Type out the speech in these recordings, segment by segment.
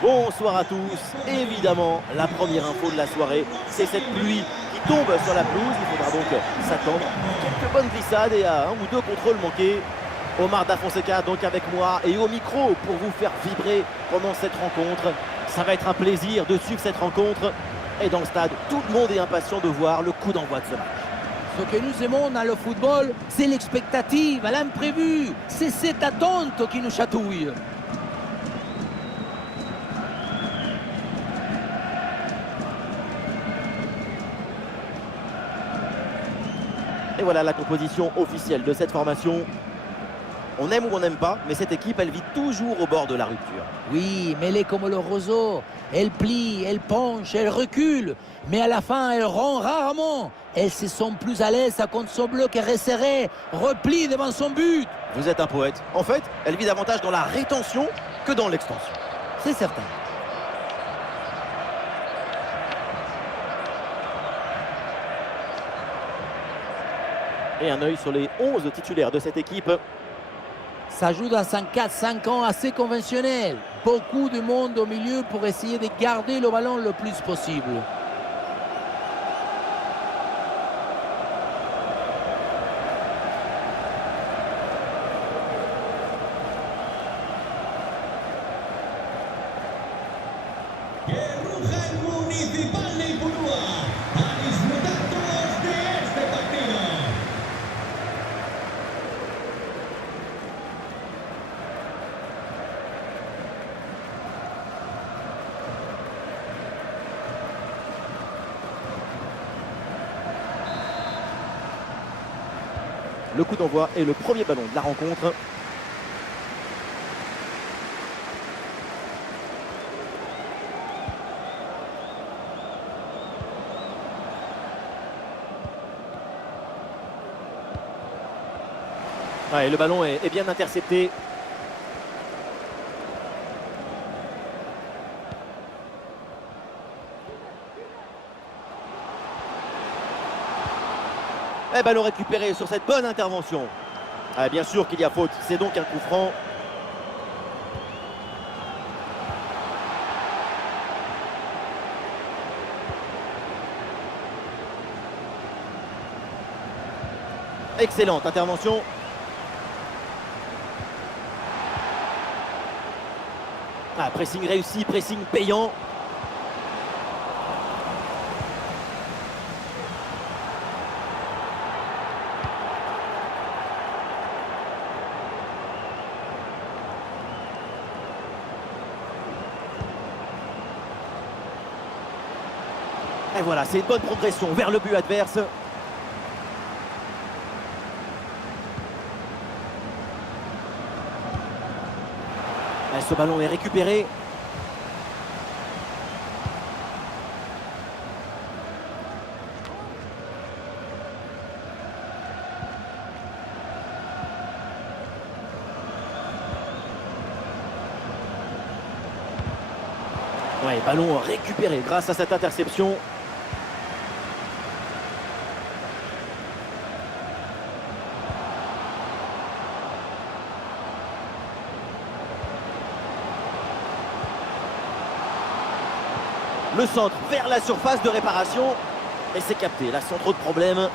Bonsoir à tous. Évidemment, la première info de la soirée, c'est cette pluie qui tombe sur la pelouse. Il faudra donc s'attendre à quelques bonnes glissades et à un ou deux contrôles manqués. Omar Da Fonseca donc avec moi et au micro pour vous faire vibrer pendant cette rencontre. Ça va être un plaisir de suivre cette rencontre. Et dans le stade, tout le monde est impatient de voir le coup d'envoi de ce match. Ce que nous aimons dans le football, c'est l'expectative, l'imprévu. C'est cette attente qui nous chatouille. Et voilà la composition officielle de cette formation. On aime ou on n'aime pas, mais cette équipe, elle vit toujours au bord de la rupture. Oui, mais elle est comme le roseau. Elle plie, elle penche, elle recule. Mais à la fin, elle rend rarement. Elle se sent plus à l'aise contre son bloc et resserré, replie devant son but. Vous êtes un poète. En fait, elle vit davantage dans la rétention que dans l'extension. C'est certain. Et un œil sur les 11 titulaires de cette équipe. Ça joue dans un 4-5 ans assez conventionnel. Beaucoup de monde au milieu pour essayer de garder le ballon le plus possible. Le coup d'envoi est le premier ballon de la rencontre. Ouais, le ballon est bien intercepté. Et ballon récupéré sur cette bonne intervention. Ah, bien sûr qu'il y a faute, c'est donc un coup franc. Excellente intervention. Ah, pressing réussi, pressing payant. Et voilà, c'est une bonne progression vers le but adverse. Et ce ballon est récupéré. Ouais, ballon récupéré grâce à cette interception. Le centre vers la surface de réparation. Et c'est capté, là sans trop de problèmes.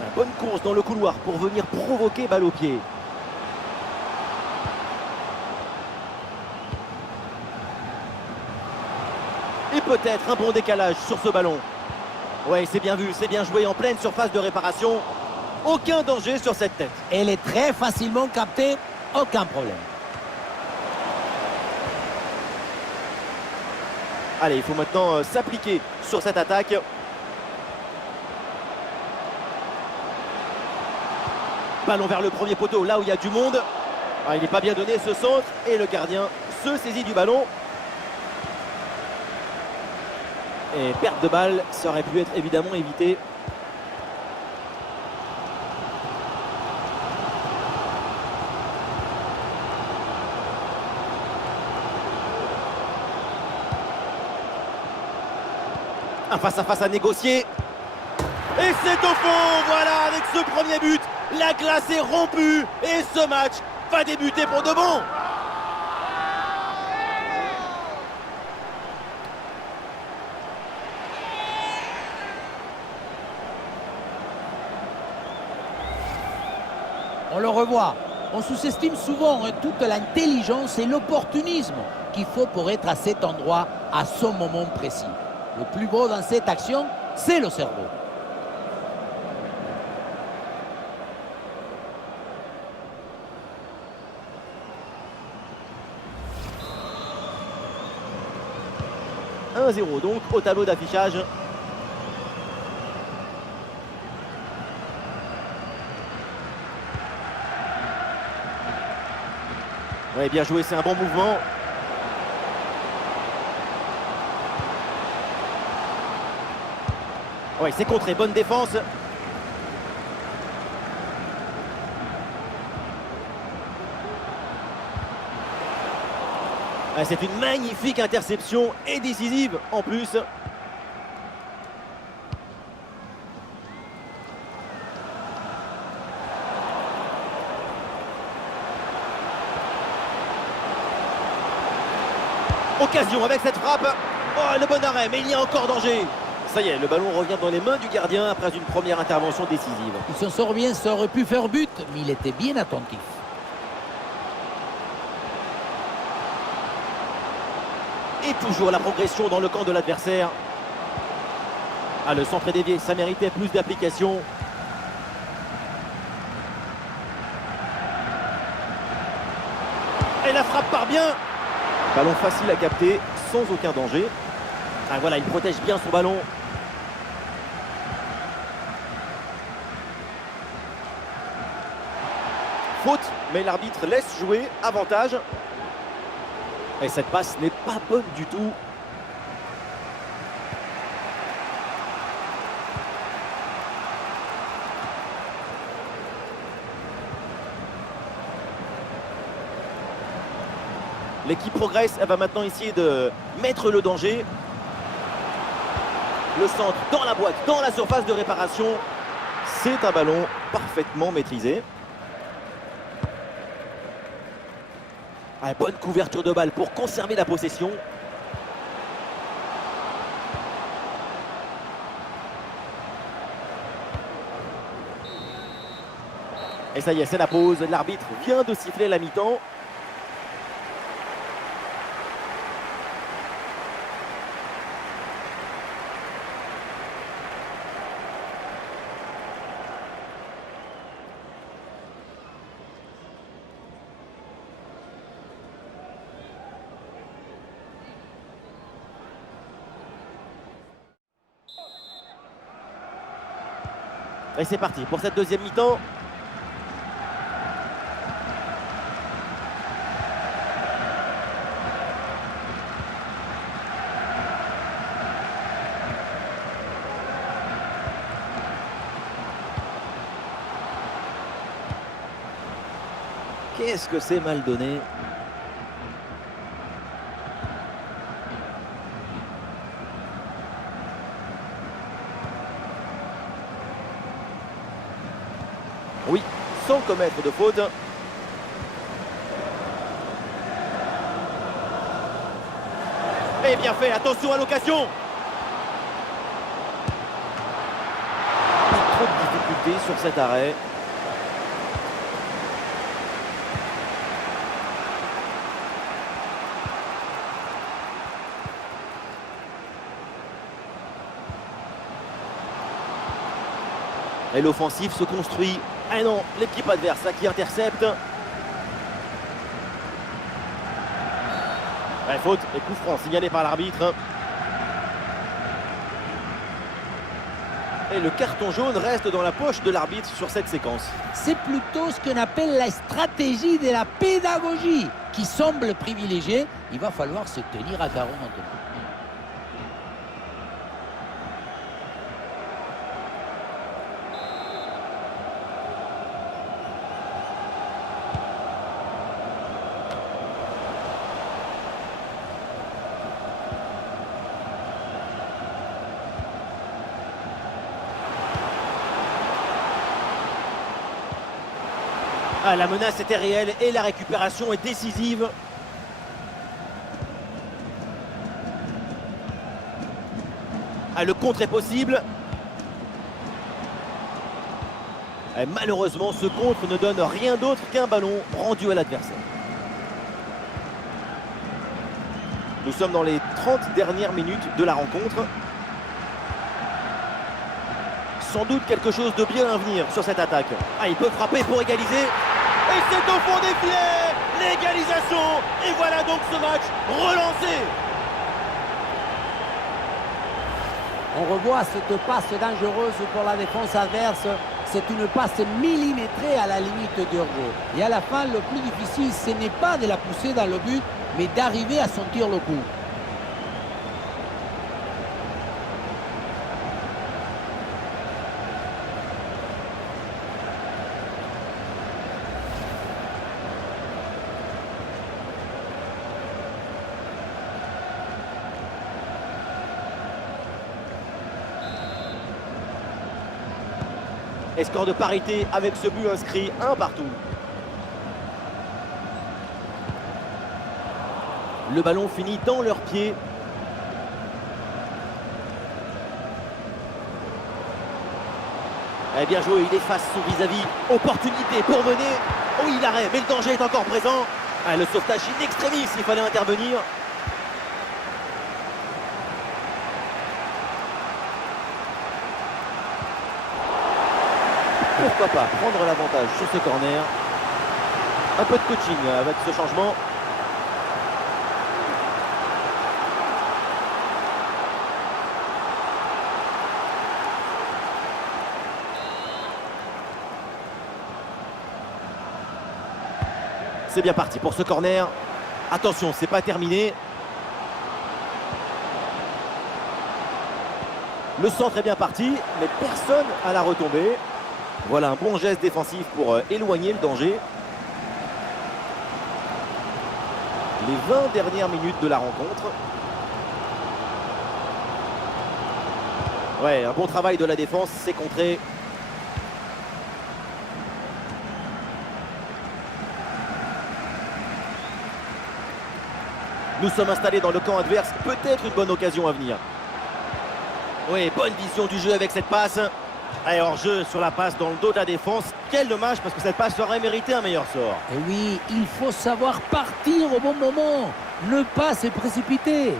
Une bonne course dans le couloir pour venir provoquer balle au pied. Et peut-être un bon décalage sur ce ballon. Ouais, c'est bien vu, c'est bien joué en pleine surface de réparation. Aucun danger sur cette tête. Elle est très facilement captée, aucun problème. Allez, il faut maintenant s'appliquer sur cette attaque. Ballon vers le premier poteau, là où il y a du monde. Ah, il n'est pas bien donné ce centre et le gardien se saisit du ballon. Et perte de balle, ça aurait pu être évidemment évité. Un face-à-face à négocier. Et c'est au fond, voilà, avec ce premier but, La glace est rompue et ce match va débuter pour de bon. On le revoit. On sous-estime souvent toute l'intelligence et l'opportunisme qu'il faut pour être à cet endroit à ce moment précis. Le plus beau dans cette action, c'est le cerveau. « 1-0 donc au tableau d'affichage. Ouais, bien joué, c'est un bon mouvement. Ouais, c'est contré, bonne défense. Ouais, c'est une magnifique interception et décisive en plus. Occasion avec cette frappe. Oh, le bon arrêt, mais il y a encore danger. Ça y est, le ballon revient dans les mains du gardien après une première intervention décisive. Il s'en sort bien, ça aurait pu faire but, mais il était bien attentif. Et toujours la progression dans le camp de l'adversaire. Ah, le centre est dévié, ça méritait plus d'application. Et la frappe part bien. Ballon facile à capter, sans aucun danger. Ah voilà, il protège bien son ballon. Faute, mais l'arbitre laisse jouer, avantage. Et cette passe n'est pas bonne du tout. L'équipe progresse, elle va maintenant essayer de mettre le danger. Le centre dans la boîte, dans la surface de réparation. C'est un ballon parfaitement maîtrisé. Ah, bonne couverture de balle pour conserver la possession. Et ça y est, c'est la pause. L'arbitre vient de siffler la mi-temps. Et c'est parti pour cette deuxième mi-temps. Qu'est-ce que c'est mal donné. Oui, sans commettre de faute. Et bien fait, attention à l'occasion. Pas trop de difficultés sur cet arrêt. Et l'offensif se construit. Ah non, l'équipe adverse là, qui intercepte. Ouais, faute et coup franc signalé par l'arbitre. Et le carton jaune reste dans la poche de l'arbitre sur cette séquence. C'est plutôt ce qu'on appelle la stratégie de la pédagogie qui semble privilégiée. Il va falloir se tenir à carreau maintenant. Ah, la menace était réelle et la récupération est décisive. Ah, le contre est possible. Et malheureusement, ce contre ne donne rien d'autre qu'un ballon rendu à l'adversaire. Nous sommes dans les 30 dernières minutes de la rencontre. Sans doute quelque chose de bien à venir sur cette attaque. Ah, il peut frapper pour égaliser. Et c'est au fond des filets. L'égalisation. Et voilà donc ce match relancé. On revoit cette passe dangereuse pour la défense adverse. C'est une passe millimétrée à la limite du hors-jeu. Et à la fin, le plus difficile, ce n'est pas de la pousser dans le but, mais d'arriver à sentir le coup. Et score de parité avec ce but inscrit, 1 partout. Le ballon finit dans leurs pieds. Eh bien joué, il efface son vis-à-vis. Opportunité pour mener. Oh, il arrête, mais le danger est encore présent. Ah, le sauvetage in extremis, il fallait intervenir. Pourquoi pas prendre l'avantage sur ce corner. Un peu de coaching avec ce changement. C'est bien parti pour ce corner. Attention, c'est pas terminé. Le centre est bien parti, mais personne à la retombée. Voilà un bon geste défensif pour éloigner le danger. Les 20 dernières minutes de la rencontre. Ouais, un bon travail de la défense, c'est contré. Nous sommes installés dans le camp adverse, peut-être une bonne occasion à venir. Oui, bonne vision du jeu avec cette passe. Allez, hors-jeu sur la passe dans le dos de la défense. Quel dommage parce que cette passe aurait mérité un meilleur sort. Et oui, il faut savoir partir au bon moment, ne pas se précipiter.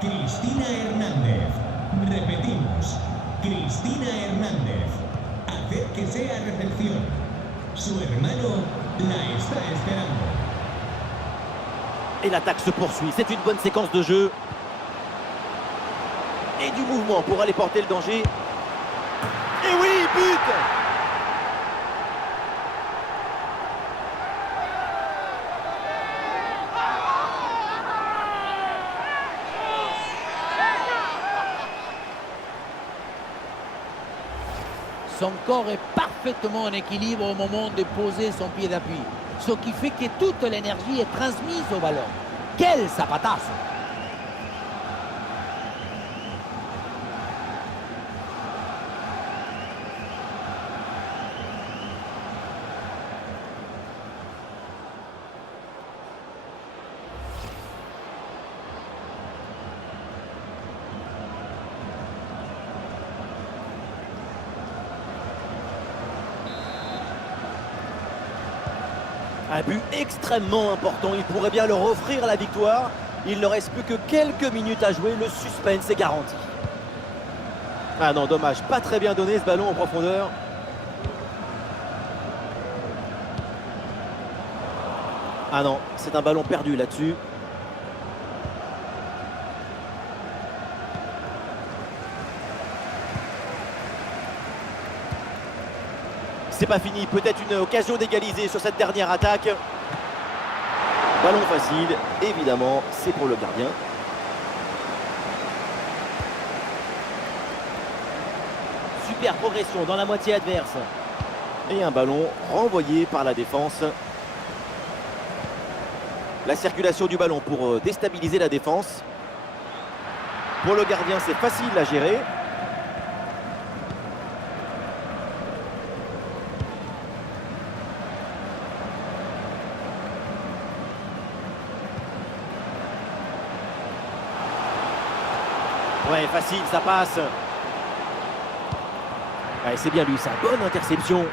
Cristina Hernández. Repetimos. Cristina Hernández. Acérquese a recepción. Su hermano la está esperando. Et l'attaque se poursuit. C'est une bonne séquence de jeu. Et du mouvement pour aller porter le danger. Et oui, but! Son corps est parfaitement en équilibre au moment de poser son pied d'appui. Ce qui fait que toute l'énergie est transmise au ballon. Quel zapatazo! Un but extrêmement important, il pourrait bien leur offrir la victoire. Il ne reste plus que quelques minutes à jouer, le suspense est garanti. Ah non, dommage, pas très bien donné ce ballon en profondeur. Ah non, c'est un ballon perdu là-dessus. C'est pas fini, peut-être une occasion d'égaliser sur cette dernière attaque. Ballon facile, évidemment, c'est pour le gardien. Super progression dans la moitié adverse. Et un ballon renvoyé par la défense. La circulation du ballon pour déstabiliser la défense. Pour le gardien, c'est facile à gérer. Ouais, facile, ça passe. Ouais, c'est bien lui, sa bonne interception.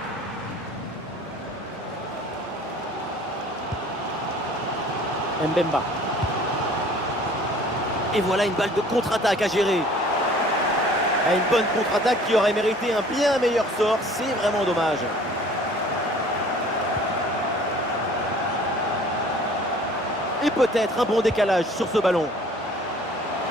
Mbemba. Et voilà une balle de contre-attaque à gérer. Une bonne contre-attaque qui aurait mérité un bien meilleur sort. C'est vraiment dommage. Et peut-être un bon décalage sur ce ballon.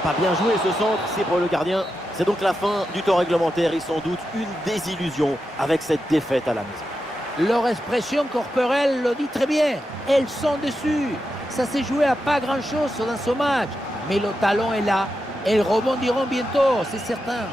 Pas bien joué ce centre, c'est pour le gardien. C'est donc la fin du temps réglementaire et sans doute une désillusion avec cette défaite à la maison. Leur expression corporelle le dit très bien. Elles sont dessus. Ça s'est joué à pas grand-chose dans ce match. Mais le talent est là. Elles rebondiront bientôt, c'est certain.